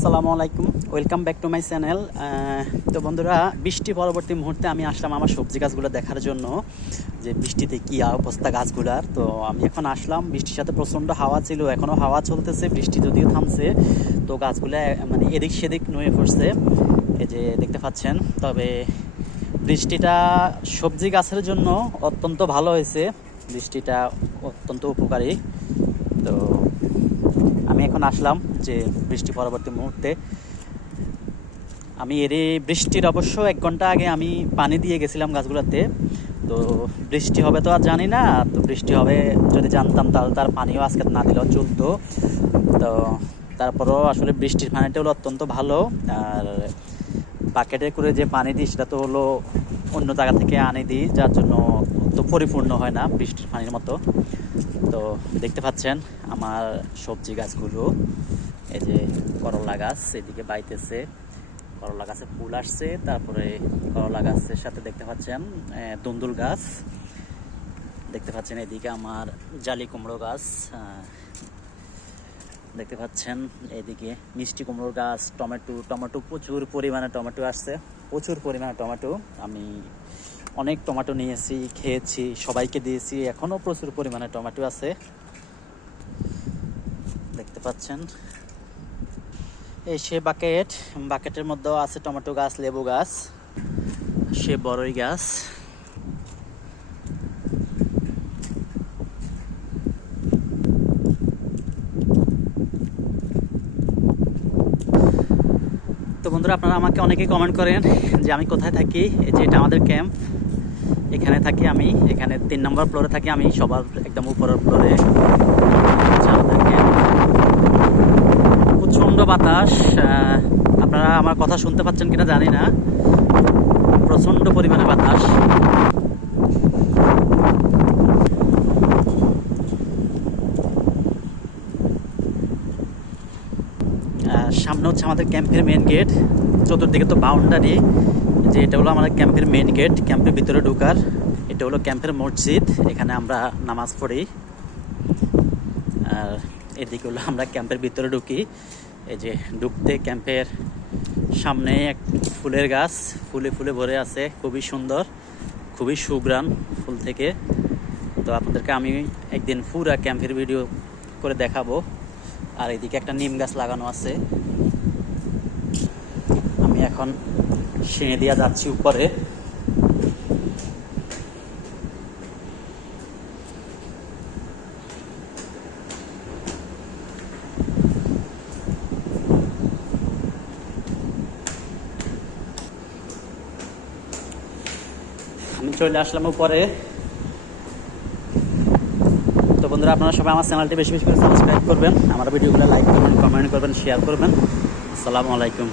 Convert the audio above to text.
আসসালামু আলাইকুম। Welcome back to my channel তো বন্ধুরা, বৃষ্টি পরবর্তী মুহূর্তে আমি আসলাম আমার সবজি গাছগুলো দেখার জন্য। যে বৃষ্টিতে কি অবস্থা গাছগুলার? তো আমি এখন আসলাম। বৃষ্টির সাথে প্রচণ্ড হাওয়া ছিল এখনও হাওয়া চলতেছে, বৃষ্টি যদিও থামছে। তো গাছগুলো মানে এদিক সেদিক নুয়ে পড়ছে। এই যে দেখতে পাচ্ছেন, তবে বৃষ্টিটা সবজি গাছের জন্য অত্যন্ত ভালো হয়েছে। বৃষ্টিটা অত্যন্ত উপকারী। তো আমি এখন আসলাম যে বৃষ্টি পরবর্তী মুহূর্তে। আমি এর বৃষ্টির অবশ্য এক ঘণ্টা আগে আমি পানি দিয়ে গেছিলাম গাছগুলোতে। তো বৃষ্টি হবে তো আর জানি না, তো বৃষ্টি হবে যদি জানতাম তাহলে তার পানিও আজকে না দিলেও চলতো। তো তারপরও আসলে বৃষ্টির পানিটা হলো অত্যন্ত ভালো, আর বাকেটে করে যে পানি দিই সেটা তো হলো অন্য জায়গা থেকে আনে দিই, যার জন্য তো পরিপূর্ণ হয় না বৃষ্টির পানির মতো। তো দেখতে পাচ্ছেন আমার সবজি গাছগুলো, এই যে করলা গাছ এদিকে বাইতেছে, করলা গাছে ফুল আসছে, তারপরে করলা গাছের সাথে দেখতে পাচ্ছেন দুন্দুল গাছ। দেখতে পাচ্ছেন এদিকে আমার জালি কুমড়ো গাছ দেখতে পাচ্ছেন, এদিকে মিষ্টি কুমড়োর গাছ, টমেটো টমেটো প্রচুর পরিমাণে টমেটো আসছে, প্রচুর পরিমাণে টমেটো। আমি অনেক টমেটো নিয়েছি, খেয়েছি, সবাইকে দিয়েছি এখনও প্রচুর পরিমাণে টমেটো আছে। দেখতে পাচ্ছেন, এই সে বাকেট, বাকেটের মধ্যেও আছে টমেটো গাছ, লেবু গাছ, সে বড়ই গাছ। বন্ধুরা, আপনারা আমাকে অনেকে কমেন্ট করেন যে আমি কোথায় থাকি যে এটা আমাদের ক্যাম্প এখানে থাকি আমি, এখানে তিন নম্বর ফ্লোরে থাকি আমি, সবার একদম উপরের ফ্লোরে আমাদের প্রচণ্ড বাতাস আপনারা আমার কথা শুনতে পাচ্ছেন কিনা জানি না। প্রচণ্ড পরিমাণে বাতাস। সামনে হচ্ছে আমাদের ক্যাম্পের মেন গেট চতুর্দিকে তো বাউন্ডারি যে এটা হলো আমাদের ক্যাম্পের মেন গেট ক্যাম্পের ভিতরে ঢোকার। এটা হলো ক্যাম্পের মসজিদ, এখানে আমরা নামাজ পড়ি। আর এদিকে হলো আমরা ক্যাম্পের ভিতরে ঢুকি। এই যে ঢুকতে ক্যাম্পের সামনে এক ফুলের গাছ, ফুলে ফুলে ভরে আছে, খুবই সুন্দর, খুবই সুগ্রাণ ফুল থেকে। তো আপনাদেরকে আমি একদিন পুরা ক্যাম্পের ভিডিও করে দেখাবো। আর এদিকে একটা নিম গাছ লাগানো আছে। এখন সিঁড়ি দিয়া যাচ্ছি উপরে। আমি চলে আসলাম উপরে। তো বন্ধুরা, আপনারা সবাই আমার চ্যানেলটি বেশি বেশি করে সাবস্ক্রাইব করবেন, আমার ভিডিওগুলো লাইক করবেন কমেন্ট করবেন শেয়ার করবেন। আসসালামু আলাইকুম।